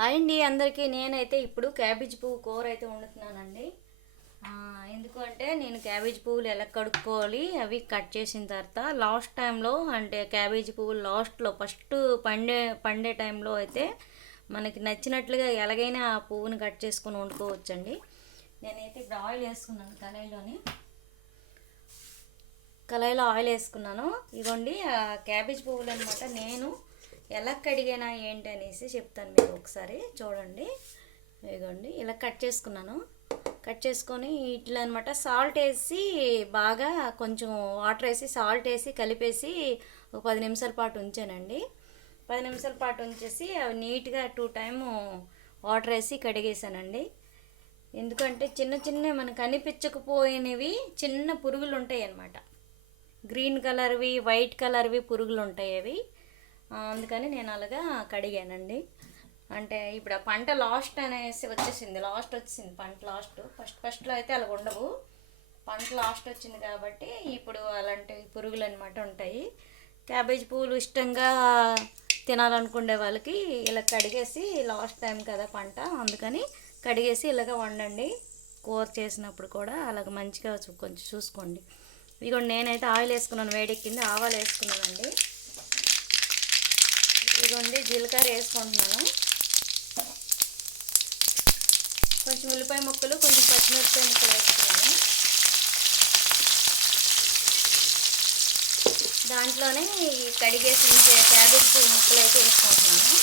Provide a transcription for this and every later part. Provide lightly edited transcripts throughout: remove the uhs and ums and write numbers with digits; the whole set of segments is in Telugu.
హాయ్ అండి అందరికీ. నేనైతే ఇప్పుడు క్యాబేజ్ పువ్వు కూర అయితే వండుతున్నానండి. ఎందుకు అంటే నేను క్యాబేజ్ పువ్వులు ఎలా కడుక్కోవాలి అవి కట్ చేసిన తర్వాత లాస్ట్ టైంలో అంటే క్యాబేజీ పువ్వులు లాస్ట్లో ఫస్ట్ పండే టైంలో అయితే మనకి నచ్చినట్లుగా ఎలాగైనా ఆ పువ్వుని కట్ చేసుకొని వండుకోవచ్చండి. నేనైతే ఇప్పుడు ఆయిల్ వేసుకున్నాను కళాయిలో ఆయిల్ వేసుకున్నాను. ఇదిగోండి క్యాబేజ్ పువ్వులు అనమాట. నేను ఎలా కడిగానా ఏంటి అనేసి చెప్తాను, మీరు ఒకసారి చూడండి. ఇదిగోండి ఇలా కట్ చేసుకున్నాను. కట్ చేసుకొని ఇట్లా అనమాట సాల్ట్ వేసి బాగా కొంచెం వాటర్ వేసి సాల్ట్ వేసి కలిపేసి ఒక 10 నిమిషాల పాటు ఉంచానండి. 10 నిమిషాల పాటు ఉంచేసి అవి నీట్గా 2 టైమ్ వాటర్ వేసి కడిగేసానండి. ఎందుకంటే చిన్న చిన్న మనకు కనిపించకపోయినవి చిన్న పురుగులు ఉంటాయి అన్నమాట. గ్రీన్ కలర్వి వైట్ కలర్వి పురుగులు ఉంటాయి అవి. అందుకని నేను అలాగా కడిగానండి. అంటే ఇప్పుడు ఆ పంట లాస్ట్ అనేసి వచ్చేసింది పంట ఫస్ట్లో అయితే అలా ఉండవు. పంట లాస్ట్ వచ్చింది కాబట్టి ఇప్పుడు అలాంటి పురుగులు అనమాట ఉంటాయి. క్యాబేజ్ పువ్వులు ఇష్టంగా తినాలనుకునే వాళ్ళకి ఇలా కడిగేసి లాస్ట్ టైం కదా పంట, అందుకని కడిగేసి ఇలాగ వండండి. కూర చేసినప్పుడు కూడా అలాగ మంచిగా కొంచెం చూసుకోండి. ఇదిగోండి నేనైతే ఆయిల్ వేసుకున్నాను, వేడెక్కింది, ఆవాలు వేసుకున్నానండి. ఇదిగోండి జీలకర్ర వేసుకుంటున్నాను, కొంచెం ఉల్లిపాయ ముక్కలు, కొంచెం పచ్చిమిరపకాయ ముక్కలు వేసుకున్నాను. దాంట్లోనే ఈ కడిగేసి ఉంచే క్యాబేజ్ ముక్కలు అయితే వేసుకుంటున్నాను.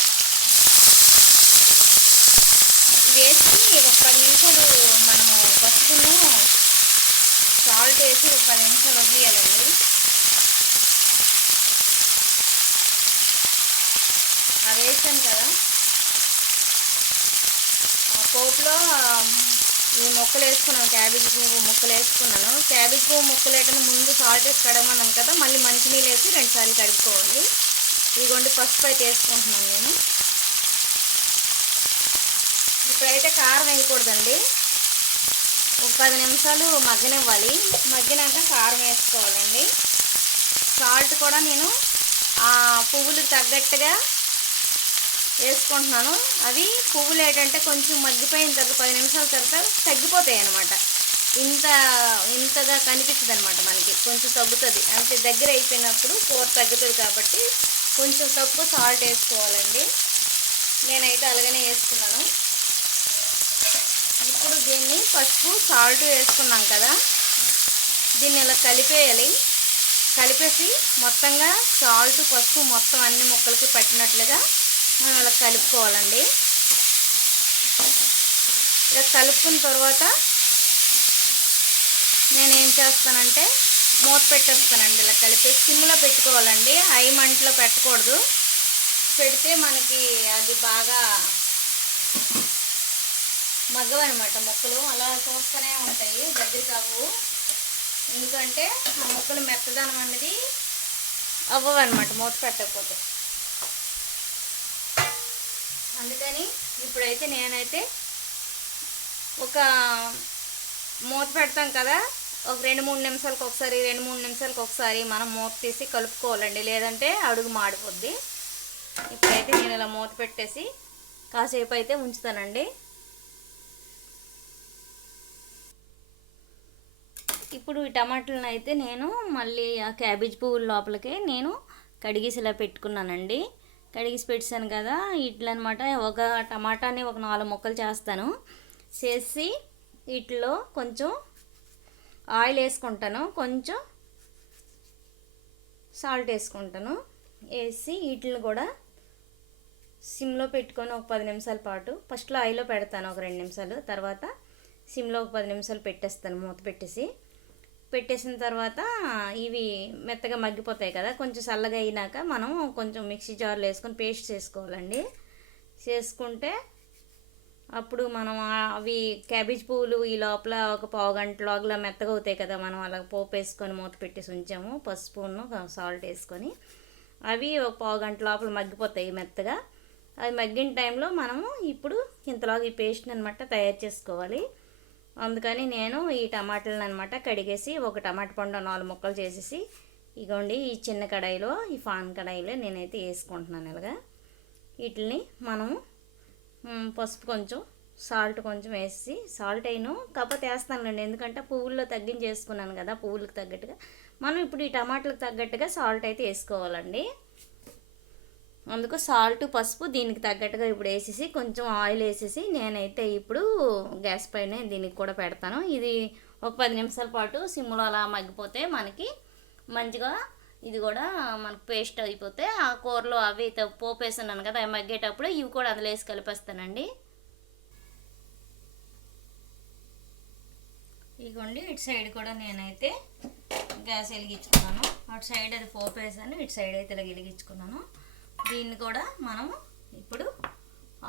వేసి ఒక 10 నిమిషాలు మనము పసుపును సాల్ట్ వేసి ఒక 10 నిమిషాలు వదిలేయాలండి. అది వేసాను కదా, పోపులో ఈ మొక్కలు వేసుకున్నాను, క్యాబేజ్ పువ్వు ముక్కలు వేసుకున్నాను. క్యాబేజ్ పువ్వు ముక్కలు వేయటం ముందు సాల్ట్ వేసి కడగమన్నాను కదా, మళ్ళీ మంచినీళ్ళు వేసి 2 సార్లు కడుక్కోవాలి. ఇదిగోండి పసుపు అయితే వేసుకుంటున్నాను నేను. ఇప్పుడైతే కారం వేయకూడదండి, ఒక 10 నిమిషాలు మగ్గనివ్వాలి. మగ్గినాక కారం వేసుకోవాలండి. సాల్ట్ కూడా నేను ఆ పువ్వులకు తగ్గట్టుగా వేసుకుంటున్నాను. అవి పువ్వులు ఏంటంటే కొంచెం మగ్గిపోయిన తర్వాత 10 నిమిషాల తర్వాత తగ్గిపోతాయి అన్నమాట. ఇంతగా కనిపిస్తుంది అనమాట, మనకి కొంచెం తగ్గుతుంది. అంటే దగ్గర అయిపోయినప్పుడు కూర తగ్గుతుంది కాబట్టి కొంచెం తక్కువ సాల్ట్ వేసుకోవాలండి. నేనైతే అలాగనే వేసుకున్నాను. ఇప్పుడు దీన్ని పసుపు సాల్ట్ వేసుకున్నాం కదా, దీన్ని ఇలా కలిపేయాలి. కలిపేసి మొత్తంగా సాల్ట్ పసుపు మొత్తం అన్ని ముక్కలకి పట్టినట్లుగా మనం ఇలా కలుపుకోవాలండి. ఇలా కలుపుకున్న తర్వాత నేనేం చేస్తానంటే మూత పెట్టేస్తానండి. ఇలా కలిపేసి సిమ్లో పెట్టుకోవాలండి, హై మంటలో పెట్టకూడదు. పెడితే మనకి అది బాగా మగ్గవన్నమాట. ముక్కలు అలా చూస్తూనే ఉంటాయి, దగ్గరికి అవ్వవు. ఎందుకంటే ఆ ముక్కలు మెత్తదనం అనేది అవ్వవన్నమాట మూత పెట్టకపోతే. అందుకని ఇప్పుడైతే నేనైతే ఒక మూత పెడతాం కదా, ఒక 2-3 నిమిషాలకు ఒకసారి మనం మూత తీసి కలుపుకోవాలండి, లేదంటే అడుగు మాడిపోద్ది. ఇప్పుడైతే నేను ఇలా మూత పెట్టేసి కాసేపు అయితే ఉంచుతానండి. ఇప్పుడు ఈ టమాటాలను అయితే నేను మళ్ళీ ఆ క్యాబేజ్ పువ్వుల లోపలికి నేను కడిగేసి ఇలా పెట్టుకున్నానండి. కడిగేసి పెట్టాను కదా, ఇట్లా అనమాట. ఒక టమాటాని ఒక 4 ముక్కలు చేస్తాను. చేసి వీటిలో కొంచెం ఆయిల్ వేసుకుంటాను, కొంచెం సాల్ట్ వేసుకుంటాను. వేసి వీటిని కూడా సిమ్లో పెట్టుకొని ఒక 10 నిమిషాల పాటు, ఫస్ట్లో ఆయిల్లో పెడతాను ఒక 2 నిమిషాలు, తర్వాత సిమ్లో ఒక 10 నిమిషాలు పెట్టేస్తాను. మూత పెట్టేసిన తర్వాత ఇవి మెత్తగా మగ్గిపోతాయి కదా, కొంచెం చల్లగా అయినాక మనం కొంచెం మిక్సీ జార్లో వేసుకొని పేస్ట్ చేసుకోవాలండి. చేసుకుంటే అప్పుడు మనం అవి క్యాబేజ్ పువ్వులు ఈ లోపల ఒక పావు గంట లోపల మెత్తగా అవుతాయి కదా, మనం అలా పోపు వేసుకొని మూత పెట్టేసి ఉంచాము, పసుపును సాల్ట్ వేసుకొని అవి ఒక పావు గంట లోపల మగ్గిపోతాయి మెత్తగా. అవి మగ్గిన టైంలో మనము ఇప్పుడు ఇంతలాగా ఈ పేస్ట్ని అనమాట తయారు చేసుకోవాలి. అందుకని నేను ఈ టమాటాలను అనమాట కడిగేసి ఒక టమాటా పండు 4 ముక్కలు చేసేసి ఇగోండి ఈ చిన్న కడాయిలో, ఈ ఫాన్ కడాయిలో నేనైతే వేసుకుంటున్నాను. ఇలాగా వీటిని మనము పసుపు కొంచెం, సాల్ట్ కొంచెం వేసి, సాల్ట్ అయిను కాకపోతే వేస్తానులేండి, ఎందుకంటే పువ్వుల్లో తగ్గించేసుకున్నాను కదా, పువ్వులకు తగ్గట్టుగా. మనం ఇప్పుడు ఈ టమాటాలకు తగ్గట్టుగా సాల్ట్ అయితే వేసుకోవాలండి. అందుకు సాల్ట్, పసుపు దీనికి తగ్గట్టుగా ఇప్పుడు వేసేసి కొంచెం ఆయిల్ వేసేసి నేనైతే ఇప్పుడు గ్యాస్ పైన దీనికి కూడా పెడతాను. ఇది ఒక 10 నిమిషాల పాటు సిమ్లో అలా మగ్గిపోతే మనకి మంచిగా ఇది కూడా మనకు పేస్ట్ అయిపోతే ఆ కూరలో అవి పోపు వేస్తున్నాను కదా, అవి మగ్గేటప్పుడు ఇవి కూడా అందులో వేసి కలిపేస్తానండి. ఇదిగోండి ఇటు సైడ్ కూడా నేనైతే గ్యాస్ వెలిగించుకున్నాను. అటు సైడ్ అది పోపు వేసాను, ఇటు సైడ్ అయితే ఇలా వెలిగించుకున్నాను. దీన్ని కూడా మనం ఇప్పుడు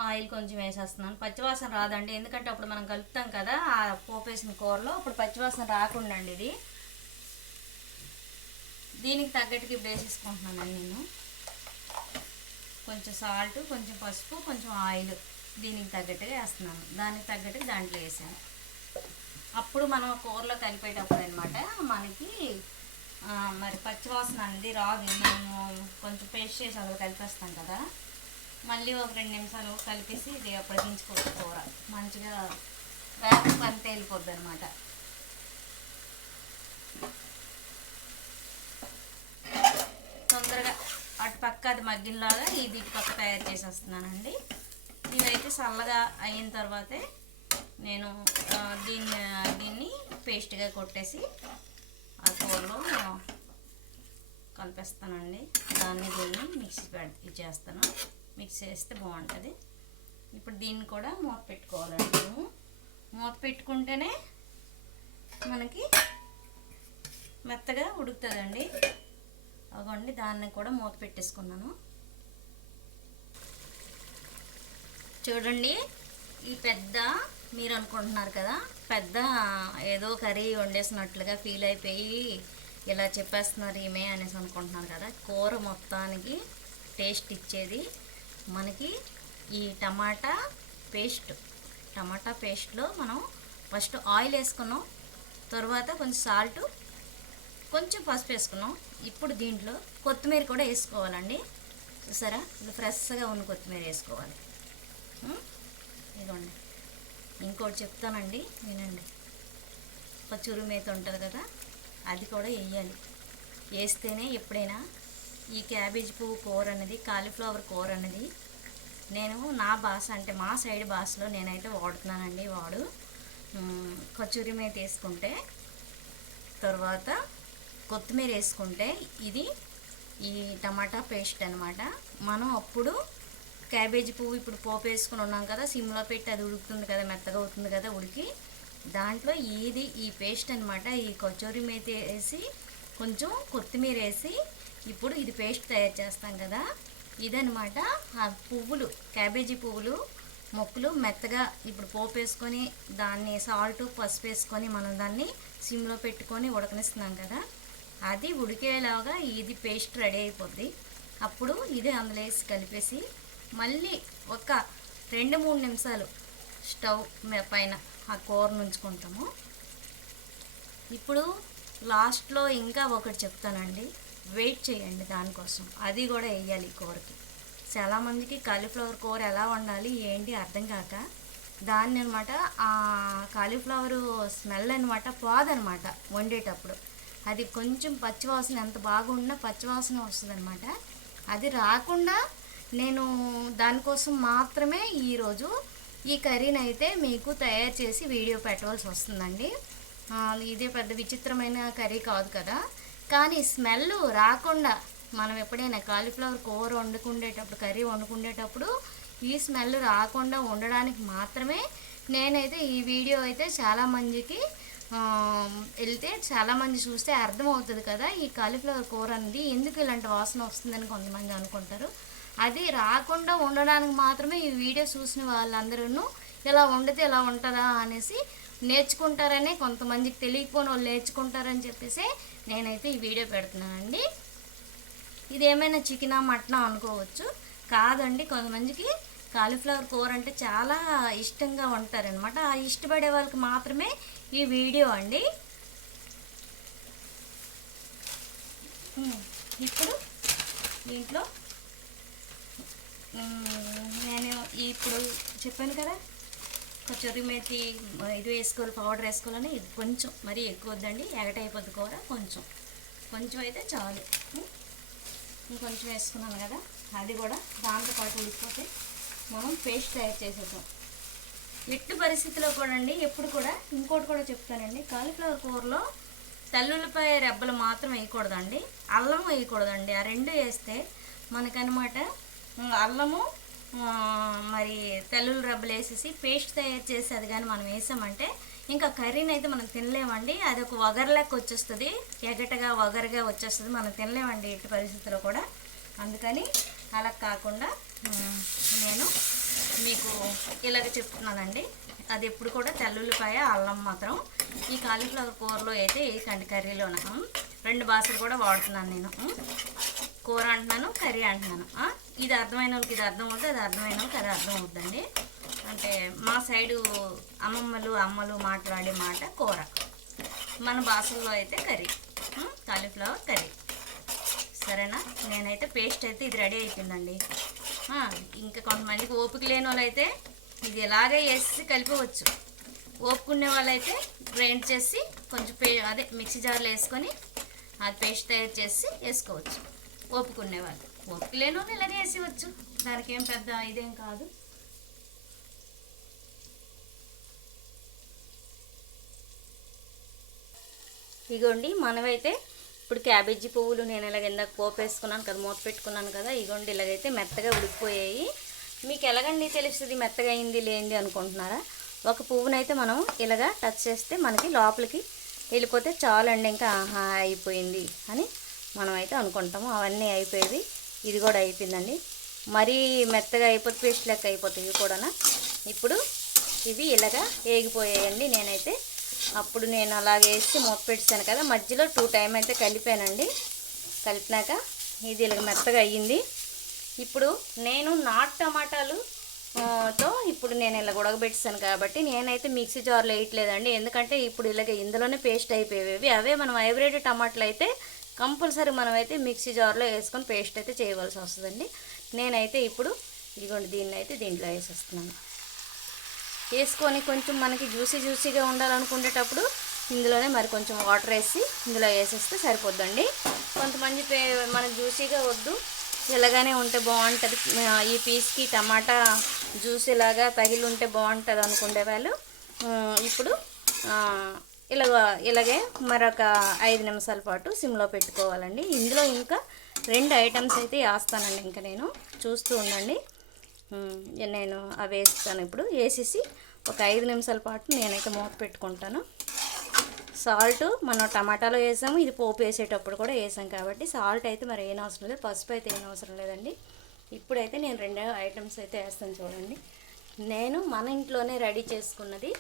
ఆయిల్ కొంచెం వేసేస్తున్నాను. పచ్చివాసన రాదండి, ఎందుకంటే అప్పుడు మనం కలుపుతాం కదా ఆ పోపు వేసిన కూరలో, అప్పుడు పచ్చివాసన రాకుండా అండి ఇది. దీనికి తగ్గట్టుగా ఇప్పుడు వేసేసుకుంటున్నానండి నేను. కొంచెం సాల్ట్, కొంచెం పసుపు, కొంచెం ఆయిల్ దీనికి తగ్గట్టుగా వేస్తున్నాను. దానికి తగ్గట్టుగా దాంట్లో వేసాను. అప్పుడు మనం కూరలో కలిపేటప్పుడు అనమాట మనకి మరి పచ్చివాసన అనేది రాదు. మేము కొంచెం పేస్ట్ చేసి అందులో కలిపేస్తాం కదా, మళ్ళీ ఒక 2 నిమిషాలు కలిపేసి ఇది అప్పుడు దించుకోవచ్చు. కూర మంచిగా వేప పని తేలిపోద్ది అనమాట. తొందరగా అటు పక్క అది మగ్గినలాగా ఇది ఇటు పక్క తయారు చేసేస్తున్నానండి. ఇదైతే చల్లగా అయిన తర్వాతే నేను దీన్ని పేస్ట్గా కొట్టేసి ఆ కూరలో కలిపేస్తానండి. దీన్ని మిక్సీ ఇచ్చేస్తాను. మిక్స్ చేస్తే బాగుంటుంది. ఇప్పుడు దీన్ని కూడా మూత పెట్టుకోవాలండి. మూత పెట్టుకుంటేనే మనకి మెత్తగా ఉడుకుతుందండి. అగోండి దాన్ని కూడా మూత పెట్టేసుకున్నాను. చూడండి, ఈ పెద్ద మీరు అనుకుంటున్నారు కదా, పెద్ద ఏదో కర్రీ వండేసినట్లుగా ఫీల్ అయిపోయి ఇలా చెప్పేస్తున్నారు ఈమె అనేసి అనుకుంటున్నారు కదా. కూర మొత్తానికి టేస్ట్ ఇచ్చేది మనకి ఈ టమాటా పేస్ట్లో మనం ఫస్ట్ ఆయిల్ వేసుకున్నాం, తర్వాత కొంచెం సాల్ట్, కొంచెం పసుపు వేసుకున్నాం. ఇప్పుడు దీంట్లో కొత్తిమీర కూడా వేసుకోవాలండి. చూసారా, ఇది ఫ్రెష్గా ఉన్న కొత్తిమీర వేసుకోవాలి. ఇదిగోండి, ఇంకోటి చెప్తానండి వినండి. కసూరి మేతి ఉంటుంది కదా, అది కూడా వేయాలి. వేస్తేనే ఎప్పుడైనా ఈ క్యాబేజ్ పువ్వు కూర అనేది, కాలీఫ్లవర్ కూర అనేది నేను నా భాష అంటే మా సైడ్ భాషలో నేనైతే వాడుతున్నానండి. కసూరి మేతి వేసుకుంటే, తర్వాత కొత్తిమీర వేసుకుంటే ఇది ఈ టమాటా పేస్ట్ అనమాట. మనం అప్పుడు క్యాబేజీ పువ్వు ఇప్పుడు పోపు వేసుకుని ఉన్నాం కదా, సిమ్లో పెట్టి అది ఉడుకుతుంది కదా, మెత్తగా అవుతుంది కదా ఉడికి, దాంట్లో ఈ పేస్ట్ అనమాట. ఈ కసూరి మేతి వేసి కొంచెం కొత్తిమీర వేసి ఇప్పుడు ఇది పేస్ట్ తయారు చేస్తాం కదా, ఇదనమాట. ఆ పువ్వులు, క్యాబేజీ పువ్వులు మొక్కలు మెత్తగా ఇప్పుడు పోపు వేసుకొని దాన్ని సాల్ట్, పసుపు వేసుకొని మనం దాన్ని సిమ్లో పెట్టుకొని ఉడకనిస్తున్నాం కదా, అది ఉడికేలాగా ఇది పేస్ట్ రెడీ అయిపోద్ది. అప్పుడు ఇది అందులో వేసి కలిపేసి మళ్ళీ ఒక 2-3 నిమిషాలు స్టవ్ పైన ఆ కూరను ఉంచుకుంటాము. ఇప్పుడు లాస్ట్లో ఇంకా ఒకటి చెప్తానండి, వెయిట్ చేయండి దానికోసం. అది కూడా వేయాలి కూరకి. చాలామందికి కాలీఫ్లవర్ కూర ఎలా వండాలి ఏంటి అర్థం కాక దాన్ని అనమాట ఆ కాలీఫ్లవర్ స్మెల్ అనమాట పోదనమాట వండేటప్పుడు. అది కొంచెం పచ్చివాసన ఎంత బాగున్నా పచ్చివాసన వస్తుంది అనమాట. అది రాకుండా నేను దానికోసం మాత్రమే ఈరోజు ఈ కర్రీని అయితే మీకు తయారు చేసి వీడియో పెట్టవలసి వస్తుందండి. ఇదే పెద్ద విచిత్రమైన కర్రీ కాదు కదా, కానీ స్మెల్ రాకుండా మనం ఎప్పుడైనా కాలీఫ్లవర్ కూర వండుకునేటప్పుడు, కర్రీ వండుకునేటప్పుడు ఈ స్మెల్ రాకుండా ఉండడానికి మాత్రమే నేనైతే ఈ వీడియో అయితే చాలామందికి వెళ్తే చాలామంది చూస్తే అర్థమవుతుంది కదా ఈ కాలీఫ్లవర్ కూర అనేది ఎందుకు ఇలాంటి వాసన వస్తుందని కొంతమంది అనుకుంటారు. అది రాకుండా ఉండడానికి మాత్రమే ఈ వీడియో చూసిన వాళ్ళందరూ ఇలా వండితే ఇలా ఉంటుందా అనేసి నేర్చుకుంటారని, కొంతమందికి తెలియకపోయిన వాళ్ళు నేర్చుకుంటారని చెప్పేసి నేనైతే ఈ వీడియో పెడుతున్నానండి. ఇది ఏమైనా చికెనా మటనా అనుకోవచ్చు, కాదండి. కొంతమందికి కాలీఫ్లవర్ కూర అంటే చాలా ఇష్టంగా ఉంటారనమాట. ఆ ఇష్టపడే వాళ్ళకి మాత్రమే ఈ వీడియో అండి. ఇప్పుడు దీంట్లో నేను ఇప్పుడు చెప్పాను కదా కచూరి మేతి ఇది వేసుకోవాలి, పౌడర్ వేసుకోవాలని. ఇది కొంచెం మరీ ఎక్కువ వద్దండి, ఎగటైపోద్ది కూర. కొంచెం కొంచెం అయితే చాలు. ఇంకొంచెం వేసుకున్నాను కదా, అది కూడా దాంతోపాటు ఉడికిపోతే మనం పేస్ట్ తయారు చేసేద్దాం. ఎట్టి పరిస్థితిలో కూడా అండి, ఎప్పుడు కూడా ఇంకోటి కూడా చెప్తానండి, కాలీఫ్లవర్ కూరలో తెల్లుల్లిపాయ రెబ్బలు మాత్రం వేయకూడదండి, అల్లం వేయకూడదండి. ఆ రెండు వేస్తే మనకనమాట అల్లము మరి తెల్లుల్లి రెబ్బలు వేసేసి పేస్ట్ తయారు చేసి అది కానీ మనం వేసామంటే ఇంకా కర్రీని అయితే మనం తినలేమండి. అది ఒక వగరలెక్క వచ్చేస్తుంది, ఎగటగా వగరగా వచ్చేస్తుంది, మనం తినలేమండి ఎట్టి పరిస్థితుల్లో కూడా. అందుకని అలా కాకుండా నేను మీకు ఇలాగ చెప్తున్నానండి. అది ఎప్పుడు కూడా తెల్లుల్లిపాయ అల్లం మాత్రం ఈ కాలీఫ్లవర్ కూరలో అయితే వేయకండి, కర్రీలోన. రెండు భాషలు కూడా వాడుతున్నాను నేను, కూర అంటున్నాను, కర్రీ అంటున్నాను. ఇది అర్థమైన వాళ్ళకి ఇది అర్థం అవుతుంది, అది అర్థమైన వాళ్ళకి అది అర్థం అవుతుందండి. అంటే మా సైడు అమ్మలు మాట్లాడే మాట కూర, మన భాషల్లో అయితే కర్రీ, కాలీఫ్లవర్ కర్రీ. సరేనా? నేనైతే పేస్ట్ అయితే ఇది రెడీ అయిపోయిందండి. ఇంకా కొంతమందికి ఓపిక లేని వాళ్ళు అయితే ఇది ఎలాగే వేసి కలిపవచ్చు. ఓపుకునే వాళ్ళైతే గ్రైండ్ చేసి కొంచెం అదే మిక్సీ జార్లో వేసుకొని అది పేస్ట్ తయారు చేసి వేసుకోవచ్చు. ఓపుకునే వాళ్ళు, ఓపిక లేని వాళ్ళు ఇలాగే వేసేవచ్చు, దానికి ఏం పెద్ద ఇదేం కాదు. ఇగోండి మనమైతే ఇప్పుడు క్యాబేజీ పువ్వులు నేను ఇలాగ ఇందాక పోపు వేసుకున్నాను కదా, మూత పెట్టుకున్నాను కదా, ఇగోండి ఇలాగైతే మెత్తగా ఉడికిపోయాయి. మీకు ఎలాగండి తెలుస్తుంది మెత్తగా అయింది లేనిది అనుకుంటున్నారా? ఒక పువ్వునైతే మనం ఇలాగ టచ్ చేస్తే మనకి లోపలికి వెళ్ళిపోతే చాలండి, ఇంకా ఆహా అయిపోయింది అని మనమైతే అనుకుంటాము. అవన్నీ అయిపోయేవి, ఇది కూడా అయిపోయిందండి. మరీ మెత్తగా అయిపోతే పేస్ట్ లెక్క అయిపోతాయి ఇవి కూడా. ఇప్పుడు ఇవి ఇలాగ వేగిపోయాయండి. నేనైతే అప్పుడు నేను అలాగే వేసి మూత పెట్టాను కదా, మధ్యలో 2 టైం అయితే కలిపానండి. కలిపినాక ఇది ఇలాగ మెత్తగా అయ్యింది. ఇప్పుడు నేను నాటు టమాటాలుతో ఇప్పుడు నేను ఇలా ఉడకబెట్టాను కాబట్టి నేనైతే మిక్సీ జార్లో వేయట్లేదండి. ఎందుకంటే ఇప్పుడు ఇలాగ ఇందులోనే పేస్ట్ అయిపోయేవి. అవే మనం హైబ్రిడ్ టమాటాలు అయితే కంపల్సరీ మనమైతే మిక్సీ జార్లో వేసుకొని పేస్ట్ అయితే చేయవలసి వస్తుందండి. నేనైతే ఇప్పుడు ఇదిగోండి దీన్ని అయితే దీంట్లో వేసేస్తున్నాను. వేసుకొని కొంచెం మనకి జ్యూసీగా ఉండాలనుకునేటప్పుడు ఇందులోనే మరి కొంచెం వాటర్ వేసి ఇందులో వేసేస్తే సరిపోద్దండి. కొంతమంది మనకు జ్యూసీగా వద్దు, ఇలాగానే ఉంటే బాగుంటుంది, ఈ పీస్కి టమాటా జ్యూస్ ఇలాగా తగిలి ఉంటే బాగుంటుంది అనుకునే వాళ్ళు ఇప్పుడు ఇలాగే మరొక 5 నిమిషాల పాటు సిమ్లో పెట్టుకోవాలండి. ఇందులో ఇంకా 2 ఐటమ్స్ అయితే వేస్తానండి. ఇంకా నేను చూస్తూ ఉండండి, నేను అవి వేస్తాను. ఇప్పుడు వేసేసి ఒక 5 నిమిషాల పాటు నేనైతే మూత పెట్టుకుంటాను. సాల్ట్ మనం టమాటాలో వేసాము, ఇది పోపు వేసేటప్పుడు కూడా వేసాం కాబట్టి సాల్ట్ అయితే మరి ఏం అవసరం లేదు, పసుపు అయితే ఏం అవసరం లేదండి. ఇప్పుడైతే నేను 2 ఐటమ్స్ అయితే వేస్తాను చూడండి. నేను మన ఇంట్లోనే రెడీ చేసుకున్నది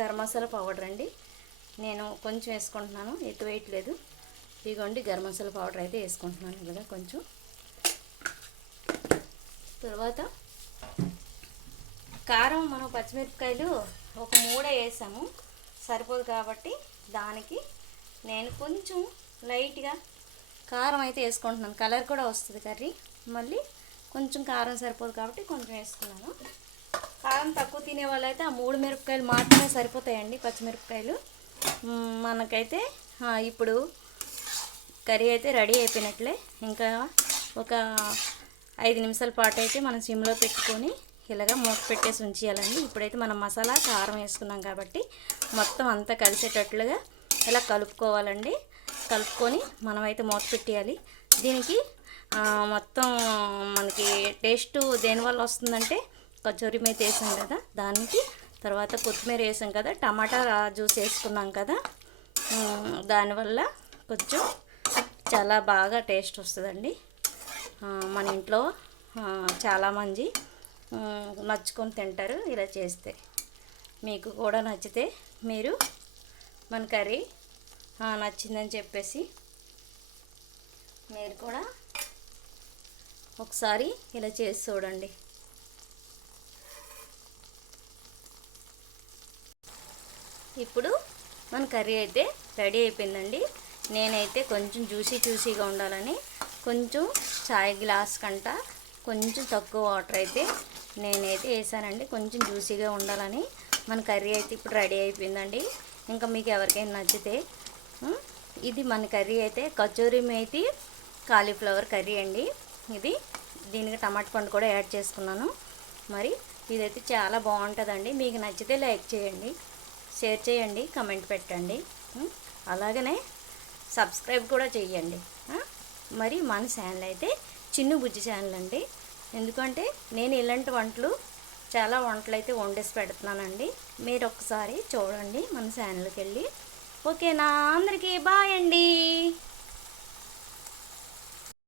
గరం మసాలా పౌడర్ అండి. నేను కొంచెం వేసుకుంటున్నాను, ఎక్కువ వేయట్లేదు. ఇదిగోండి గరం మసాలా పౌడర్ అయితే వేసుకుంటున్నాను ఇలాగా కొంచెం. తర్వాత కారం మనం పచ్చిమిరపకాయలు ఒక 3 వేసాము, సరిపోదు కాబట్టి దానికి నేను కొంచెం లైట్గా కారం అయితే వేసుకుంటున్నాను. కలర్ కూడా వస్తుంది కర్రీ, మళ్ళీ కొంచెం కారం సరిపోదు కాబట్టి కొంచెం వేసుకున్నాను. కారం తక్కువ తినే వాళ్ళైతే ఆ 3 మిరపకాయలు మాత్రమే సరిపోతాయండి, పచ్చిమిరపకాయలు. మనకైతే ఇప్పుడు కర్రీ అయితే రెడీ అయిపోయినట్లే. ఇంకా ఒక 5 నిమిషాల పాటు అయితే మనం సిమ్లో పెట్టుకొని ఇలాగ మూత పెట్టేసి ఉంచేయాలండి. ఇప్పుడైతే మనం మసాలా కారం వేసుకున్నాం కాబట్టి మొత్తం అంతా కలిసేటట్లుగా ఇలా కలుపుకోవాలండి. కలుపుకొని మనమైతే మూత పెట్టేయాలి. దీనికి మొత్తం మనకి టేస్ట్ దేనివల్ల వస్తుందంటే కచూరి మేతి వేసాం కదా దానికి, తర్వాత కొత్తిమీర వేసాం కదా, టమాటా జ్యూస్ వేసుకున్నాం కదా, దానివల్ల కొంచెం చాలా బాగా టేస్ట్ వస్తుందండి. మన ఇంట్లో చాలామంది నచ్చుకొని తింటారు ఇలా చేస్తే. మీకు కూడా నచ్చితే మీరు మన కర్రీ నచ్చిందని చెప్పేసి మీరు కూడా ఒకసారి ఇలా చేసి చూడండి. ఇప్పుడు మన కర్రీ అయితే రెడీ అయిపోయిందండి. నేనైతే కొంచెం జ్యూసీగా ఉండాలని కొంచెం చాయ్ గ్లాస్ కంట కొంచెం తక్కువ వాటర్ అయితే నేనైతే వేసానండి కొంచెం జ్యూసీగా ఉండాలని. మన కర్రీ అయితే ఇప్పుడు రెడీ అయిపోయిందండి. ఇంకా మీకు ఎవరికైనా నచ్చితే ఇది మన కర్రీ అయితే కచూరి మేతి కాలీఫ్లవర్ కర్రీ అండి. ఇది దీనికి టమాటా పండు కూడా యాడ్ చేసుకున్నాను. మరి ఇదైతే చాలా బాగుంటుందండి. మీకు నచ్చితే లైక్ చేయండి, షేర్ చేయండి, కమెంట్ పెట్టండి. అలాగనే సబ్స్క్రైబ్ కూడా చేయండి. మరి మన ఛానల్ అయితే చిన్ను బుజ్జి ఛానల్ అండి. ఎందుకంటే నేను ఇలాంటి చాలా వంటలు అయితే వండేసి పెడుతున్నానండి. మీరు ఒకసారి చూడండి మన ఛానల్కి వెళ్ళి. ఓకేనా? అందరికీ బాయ్ అండి.